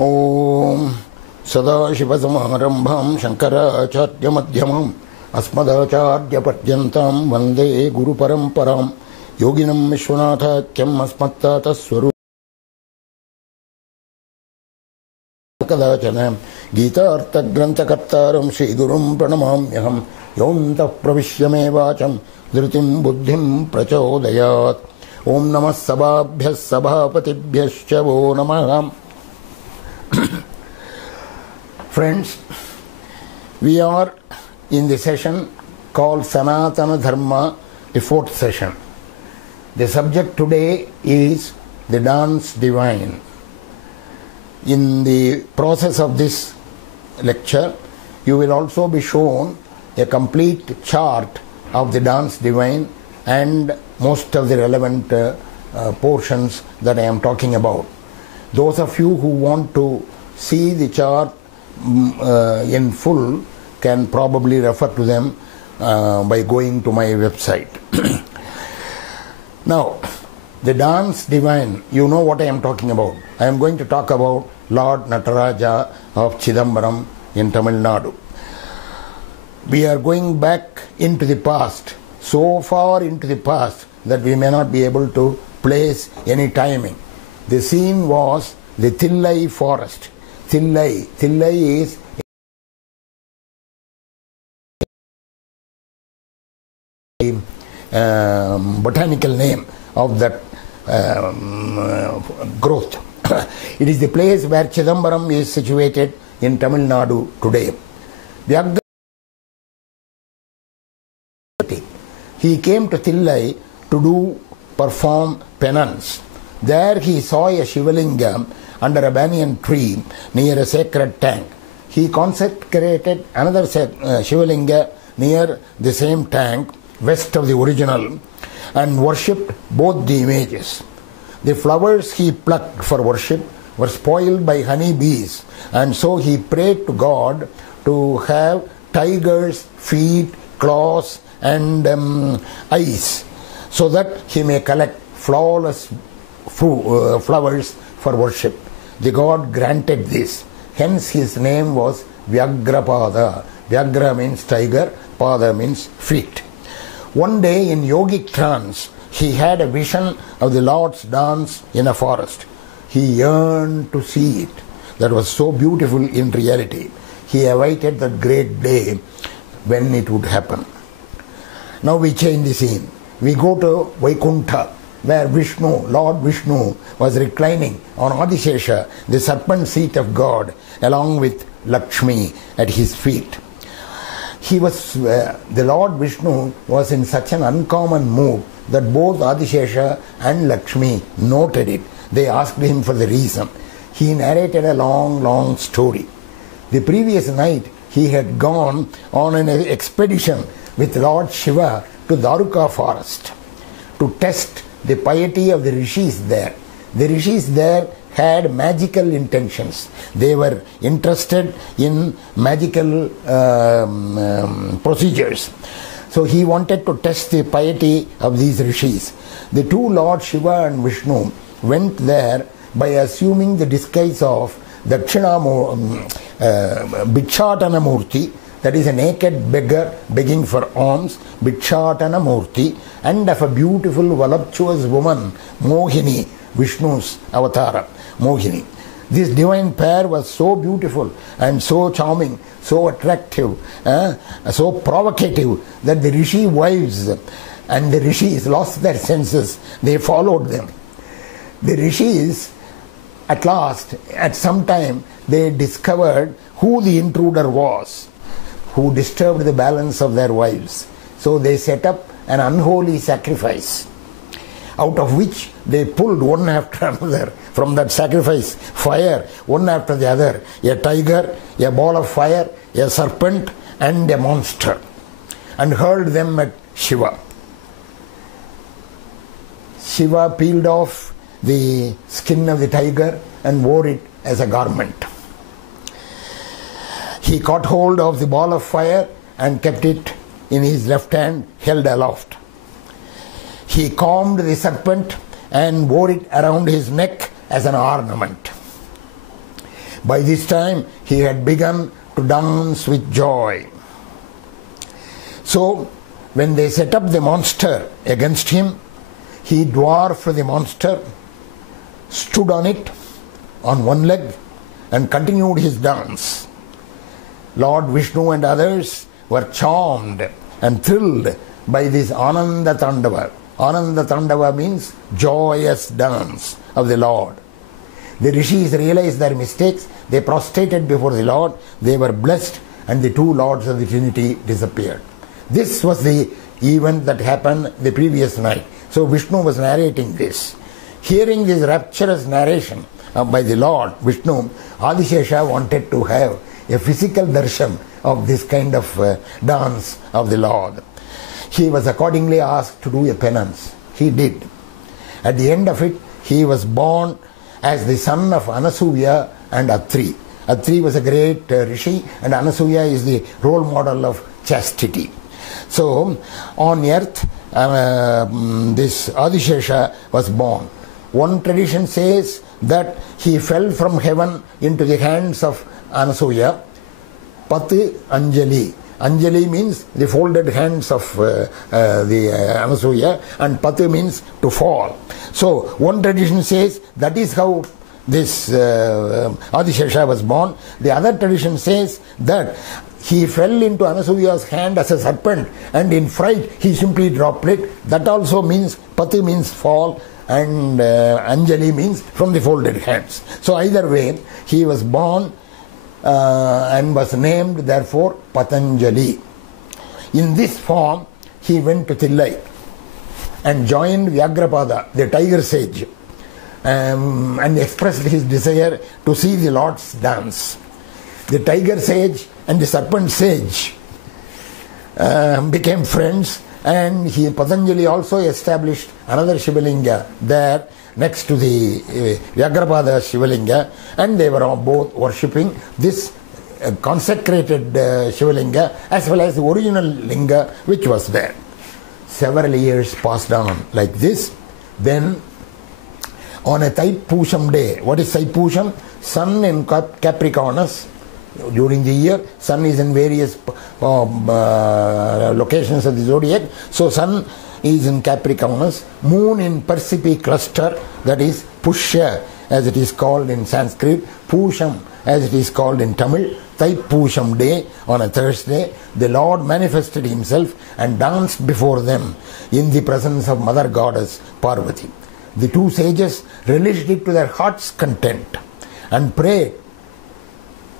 Om Sadashivasamarambham Shankaracharya Madhyamam Asmadacharya Patyantam Vande Guru Paramparam Yoginam Vishwanathakyam Asmattata Swarup Kadachanam Gita Artha Grantha Kartaram Shri Gurum Pranamamyaham Yonta Pravishyame Vacham Dhritim Buddhim Prachodayat Om Namah Sabhabhyas Sabhapatibhyascha Vo Namah. Friends, we are in the session called Sanatana Dharma, the fourth session. The subject today is the dance divine. In the process of this lecture, you will also be shown a complete chart of the dance divine and most of the relevant portions that I am talking about. Those of you who want to see the chart in full can probably refer to them by going to my website. Now, the dance divine, you know what I am talking about. I am going to talk about Lord Nataraja of Chidambaram in Tamil Nadu. We are going back into the past, so far into the past that we may not be able to place any timing. The scene was the Thillai forest. Thillai is a botanical name of that growth. It is the place where Chidambaram is situated in Tamil Nadu today. He came to Thillai to perform penance. There he saw a Shivalinga under a banyan tree near a sacred tank. He consecrated another Shivalinga near the same tank west of the original and worshipped both the images. The flowers he plucked for worship were spoiled by honey bees, and so he prayed to God to have tigers' feet, claws and eyes so that he may collect flawless flowers for worship. The god granted this. Hence his name was Vyagrapada. Vyagra means tiger, Pada means feet. One day in yogic trance, he had a vision of the Lord's dance in a forest. He yearned to see it. That was so beautiful in reality. He awaited that great day when it would happen. Now we change the scene. We go to Vaikuntha, where Lord Vishnu, was reclining on Adishesha, the serpent seat of God, along with Lakshmi at his feet. The Lord Vishnu was in such an uncommon mood that both Adishesha and Lakshmi noted it. They asked him for the reason. He narrated a long story. The previous night he had gone on an expedition with Lord Shiva to Daruka forest to test the piety of the rishis there. The rishis there had magical intentions. They were interested in magical procedures. So he wanted to test the piety of these rishis. The two Lord Shiva and Vishnu went there by assuming the disguise of Bhichatana Murti, that is a naked beggar begging for alms, Bhichatana Murti, and of a beautiful voluptuous woman, Mohini, Vishnu's avatar, Mohini. This divine pair was so beautiful and so charming, so attractive, so provocative that the rishi wives and the rishis lost their senses. They followed them. The rishis, at last, at some time, they discovered who the intruder was, who disturbed the balance of their wives. So they set up an unholy sacrifice, out of which they pulled one after another from that sacrifice, fire, one after the other, a tiger, a ball of fire, a serpent and a monster, and hurled them at Shiva. Shiva peeled off the skin of the tiger and wore it as a garment. He caught hold of the ball of fire and kept it in his left hand, held aloft. He combed the serpent and wore it around his neck as an ornament. By this time, he had begun to dance with joy. So, when they set up the monster against him, he dwarfed the monster, stood on it on one leg, and continued his dance. Lord Vishnu and others were charmed and thrilled by this Ananda Tandava. Ananda Tandava means joyous dance of the Lord. The rishis realized their mistakes, they prostrated before the Lord, they were blessed, and the two lords of the Trinity disappeared. This was the event that happened the previous night. So Vishnu was narrating this. Hearing this rapturous narration by the Lord Vishnu, Adishesha wanted to have a physical darshan of this kind of dance of the Lord. He was accordingly asked to do a penance. He did. At the end of it, he was born as the son of Anasuya and Atri. Atri was a great rishi, and Anasuya is the role model of chastity. So, on earth, this Adishesha was born. One tradition says that he fell from heaven into the hands of Anasuya, Pati Anjali. Anjali means the folded hands of the Anasuya, and Pati means to fall. So, one tradition says that is how this Adishesha was born. The other tradition says that he fell into Anasuya's hand as a serpent, and in fright he simply dropped it. That also means, Pati means fall, and Anjali means from the folded hands. So either way, he was born and was named therefore Patanjali. In this form, he went to Tillai and joined Vyagrapada, the tiger sage, and expressed his desire to see the Lord's dance. The tiger sage and the serpent sage became friends, and Patanjali also established another Shivalinga there next to the Vyagrapada Shivalinga, and they were all both worshipping this consecrated Shivalinga as well as the original Linga which was there. Several years passed on like this. Then on a Thaipusam day, what is Thaipusam? Sun in Capricornus. During the year, sun is in various locations of the zodiac. So sun is in Capricornus, moon in Persepi cluster, that is Pushya as it is called in Sanskrit, Pusham as it is called in Tamil. Thaipusam day, on a Thursday, the Lord manifested himself and danced before them in the presence of Mother Goddess Parvati. The two sages relished it to their heart's content and prayed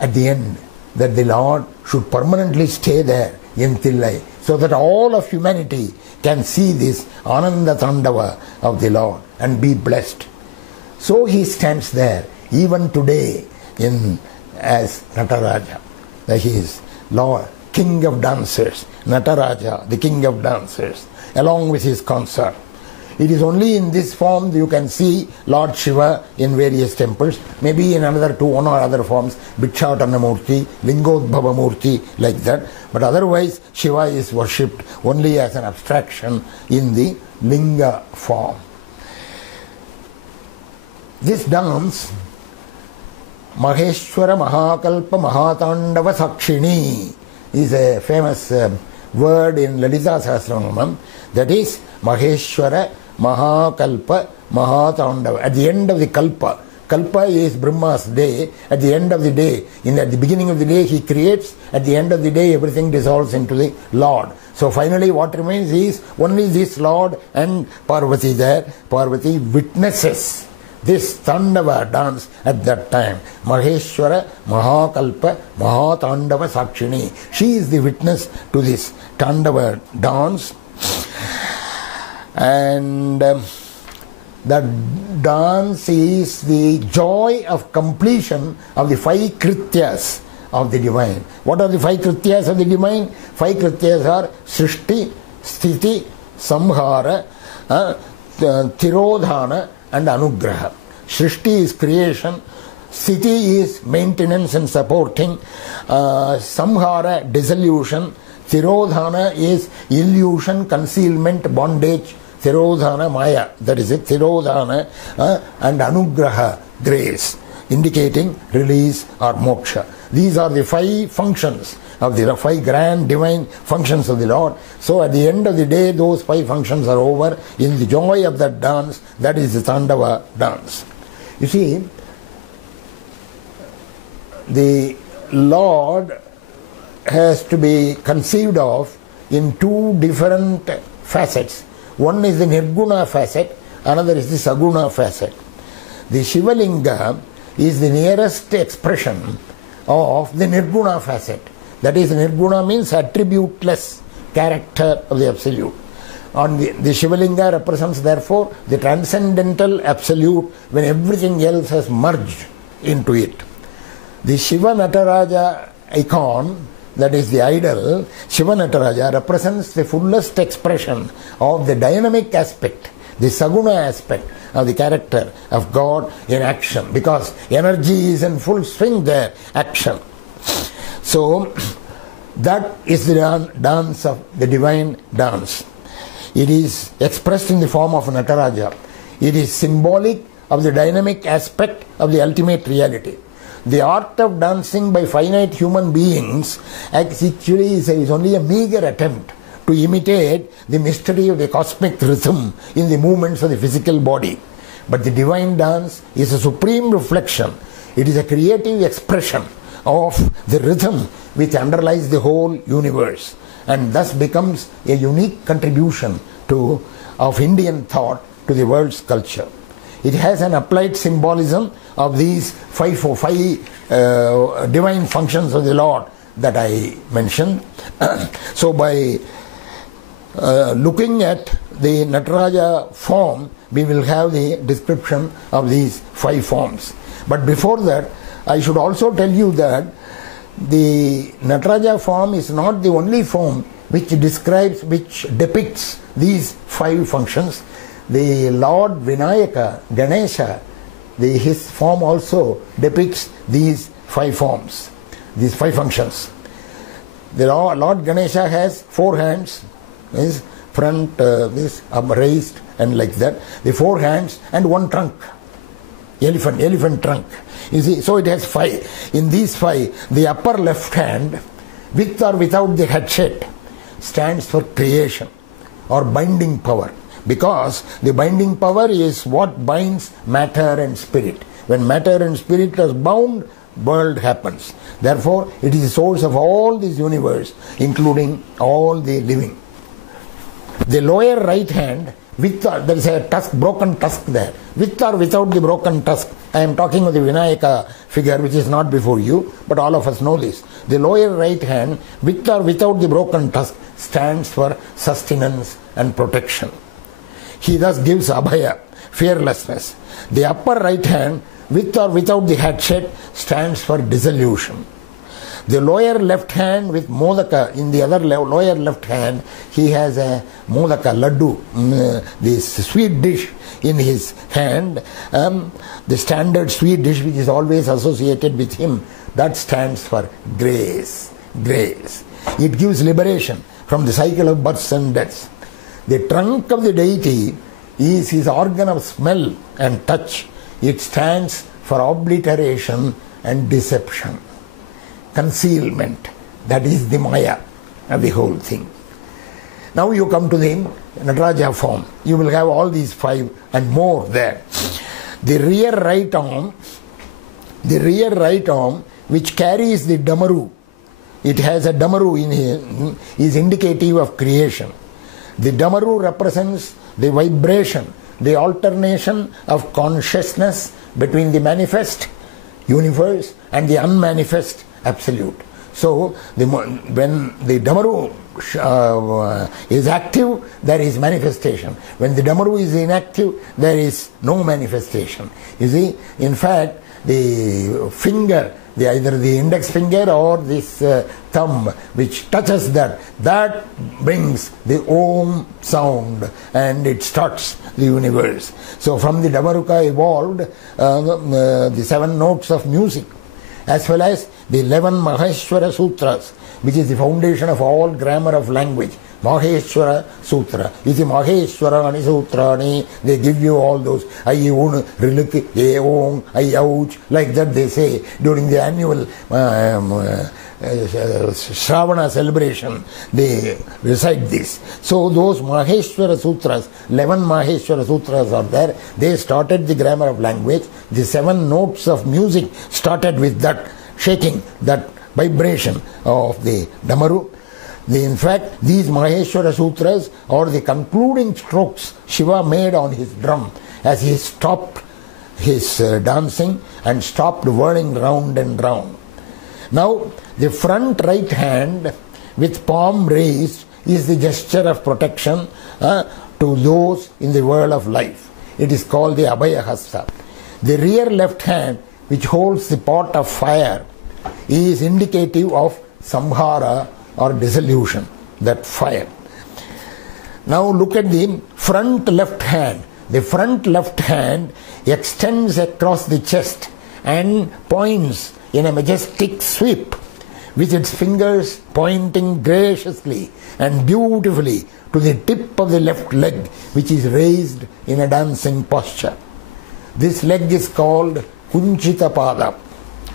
at the end that the Lord should permanently stay there in Tillai, so that all of humanity can see this Ananda Tandava of the Lord and be blessed. So he stands there even today as Nataraja. He is Lord, King of Dancers, Nataraja, the King of Dancers, along with his consort. It is only in this form you can see Lord Shiva in various temples, maybe in another one or other forms, Bhikshatana Murti, Lingodbhava Murti, like that. But otherwise, Shiva is worshipped only as an abstraction in the Linga form. This dance, Maheshwara Mahakalpa Mahatandava Sakshini, is a famous word in Lalita Sahasranamam. That is Maheshwara Mahakalpa Mahatandava. At the end of the Kalpa, Kalpa is Brahma's day. At the end of the day, at the beginning of the day he creates, at the end of the day everything dissolves into the Lord. So finally what remains is only this Lord and Parvati there. Parvati witnesses this Tandava dance at that time. Maheshwara Mahakalpa Mahatandava Sakshini. She is the witness to this Tandava dance. And the dance is the joy of completion of the 5 krityas of the divine. What are the 5 krityas of the divine? 5 krityas are Srishti, Sthiti, Samhara, Tirodhana and Anugraha. Srishti is creation, Sthiti is maintenance and supporting, Samhara dissolution, Tirodhana is illusion, concealment, bondage, Tirodhana Maya, that is it, Tirodhana, and Anugraha, grace. indicating release or moksha. These are the 5 functions of the 5 grand divine functions of the Lord. So at the end of the day, those 5 functions are over. In the joy of that dance, that is the Tandava dance. You see, the Lord has to be conceived of in 2 different facets. One is the Nirguna facet, another is the Saguna facet. The Shivalinga is the nearest expression of the Nirguna facet. That is, Nirguna means attributeless character of the Absolute. The Shivalinga represents therefore the transcendental Absolute when everything else has merged into it. The Shiva Nataraja icon, that is the idol, Shiva Nataraja, represents the fullest expression of the dynamic aspect, the Saguna aspect of the character of God in action, because energy is in full swing there, action. So that is the dance of the divine dance. It is expressed in the form of Nataraja. It is symbolic of the dynamic aspect of the ultimate reality. The art of dancing by finite human beings actually is only a meager attempt to imitate the mystery of the cosmic rhythm in the movements of the physical body. But the divine dance is a supreme reflection. It is a creative expression of the rhythm which underlies the whole universe, and thus becomes a unique contribution of Indian thought to the world's culture. It has an applied symbolism of these five divine functions of the Lord that I mentioned. So by looking at the Nataraja form, we will have the description of these 5 forms. But before that, I should also tell you that the Nataraja form is not the only form which depicts these 5 functions. The Lord Vinayaka, Ganesha, his form also depicts these 5 forms, these 5 functions. The Lord Ganesha has 4 hands, his front, this raised and like that. The 4 hands and 1 trunk, elephant trunk. You see, so it has 5. In these 5, the upper left hand, with or without the headset, stands for creation or binding power. Because the binding power is what binds matter and spirit. When matter and spirit are bound, world happens. Therefore, it is the source of all this universe, including all the living. The lower right hand, there is a tusk, broken tusk there. With or without the broken tusk, I am talking of the Vinayaka figure, which is not before you, but all of us know this. The lower right hand, with or without the broken tusk, stands for sustenance and protection. He thus gives abhaya, fearlessness. The upper right hand, with or without the headset, stands for dissolution. The lower left hand with modaka, in the other lower left hand, he has a modaka, laddu, this sweet dish in his hand, the standard sweet dish which is always associated with him, that stands for grace, grace. It gives liberation from the cycle of births and deaths. The trunk of the deity is his organ of smell and touch. It stands for obliteration and deception, concealment. That is the Maya of the whole thing. Now you come to the Nataraja form. You will have all these 5 and more there. The rear right arm which carries the Damaru, it has a Damaru in here, is indicative of creation. The Damaru represents the vibration, the alternation of consciousness between the manifest universe and the unmanifest absolute. So when the Damaru is active, there is manifestation. When the Damaru is inactive, there is no manifestation. You see, in fact, the finger, either the index finger or this thumb which touches that brings the Om sound and it starts the universe. So from the Damaruka evolved the 7 notes of music, as well as the 11 Maheshwara Sutras, which is the foundation of all grammar of language. Maheshwara Sutra. Iti Maheshwarani Sutrani. They give you all those Ayun, Rilik, Eong, Ayouch, like that they say during the annual Shravana celebration. They recite this. So those Maheshwara Sutras, 11 Maheshwara Sutras are there. They started the grammar of language. The 7 notes of music started with that shaking, that vibration of the Damaru. In fact, these Maheshwara Sutras are the concluding strokes Shiva made on his drum as he stopped his dancing and stopped whirling round and round. Now, the front right hand with palm raised is the gesture of protection to those in the world of life. It is called the Abhaya Hasta. The rear left hand, which holds the pot of fire, is indicative of samhara or dissolution, that fire. Now look at the front left hand. The front left hand extends across the chest and points in a majestic sweep, with its fingers pointing graciously and beautifully to the tip of the left leg, which is raised in a dancing posture. This leg is called Kunchita Pada.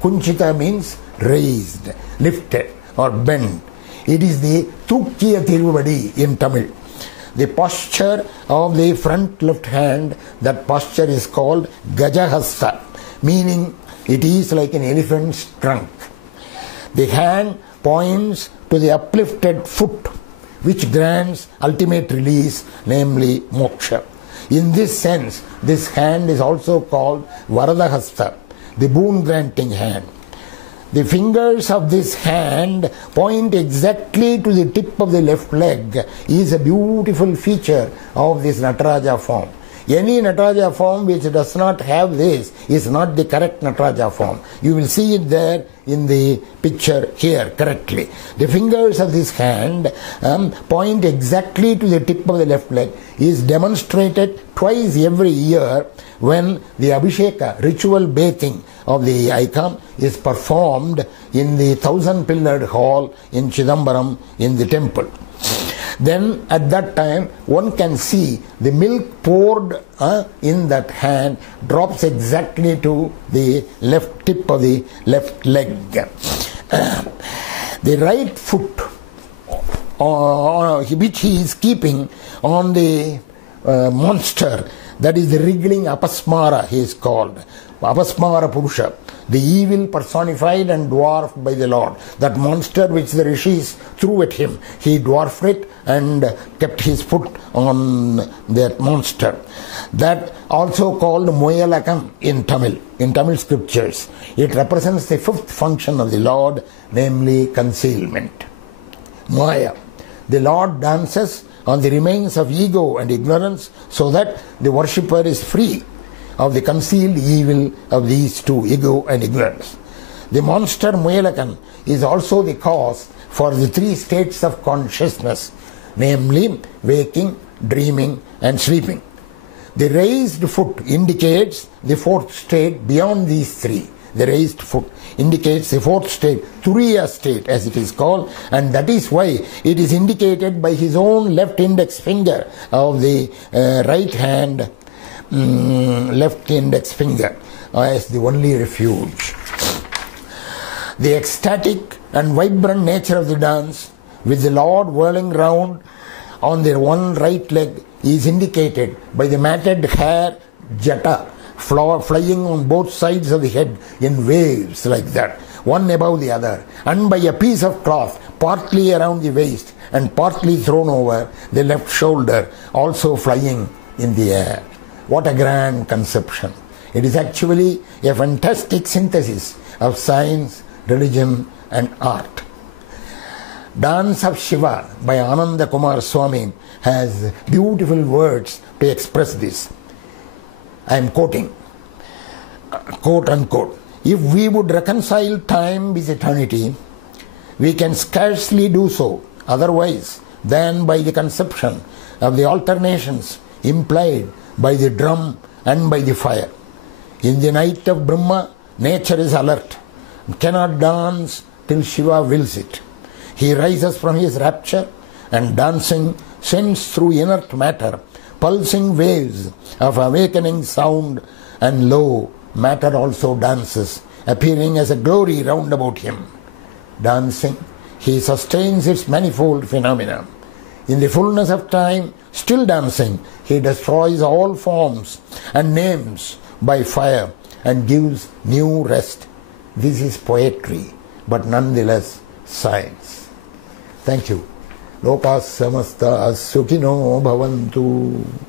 Kunchita means raised, lifted or bent. It is the Thukkiya Tiruvadi in Tamil. The posture of the front left hand, that posture is called Gajahasta, meaning it is like an elephant's trunk. The hand points to the uplifted foot, which grants ultimate release, namely moksha. In this sense, this hand is also called Varadahasta, the boon-granting hand. The fingers of this hand point exactly to the tip of the left leg is a beautiful feature of this Nataraja form. Any Nataraja form which does not have this is not the correct Nataraja form. You will see it there in the picture here correctly. The fingers of this hand point exactly to the tip of the left leg is demonstrated twice every year when the Abhisheka, ritual bathing of the icon, is performed in the 1,000-pillared hall in Chidambaram in the temple. Then at that time one can see the milk poured in that hand drops exactly to the left tip of the left leg. The right foot which he is keeping on the monster, that is the wriggling Apasmara, he is called. Apasmara Purusha, the evil personified and dwarfed by the Lord. That monster which the rishis threw at him, he dwarfed it and kept his foot on that monster. That also called Moyalakam in Tamil scriptures. It represents the 5th function of the Lord, namely concealment. Maya. The Lord dances on the remains of ego and ignorance so that the worshipper is free of the concealed evil of these two, ego and ignorance. The monster Moyalakan is also the cause for the 3 states of consciousness, namely waking, dreaming and sleeping. The raised foot indicates the 4th state beyond these 3. The raised foot indicates the 4th state, Turiya state as it is called, and that is why it is indicated by his own left index finger of the right hand, left index finger as the only refuge. The ecstatic and vibrant nature of the dance, with the Lord whirling round on their one right leg, is indicated by the matted hair jata flying on both sides of the head in waves like that, one above the other, and by a piece of cloth partly around the waist and partly thrown over the left shoulder, also flying in the air. What a grand conception! It is actually a fantastic synthesis of science, religion and art. Dance of Shiva by Ananda Kumar Swami has beautiful words to express this. I am quoting, quote unquote, "If we would reconcile time with eternity, we can scarcely do so otherwise than by the conception of the alternations implied by the drum and by the fire. In the night of Brahma, nature is alert, cannot dance till Shiva wills it. He rises from his rapture and dancing sends through inert matter pulsing waves of awakening sound, and lo, matter also dances, appearing as a glory round about him. Dancing, he sustains its manifold phenomena. In the fullness of time, still dancing, he destroys all forms and names by fire and gives new rest. This is poetry, but nonetheless science. Thank you. Lokas samasta sukhino bhavantu.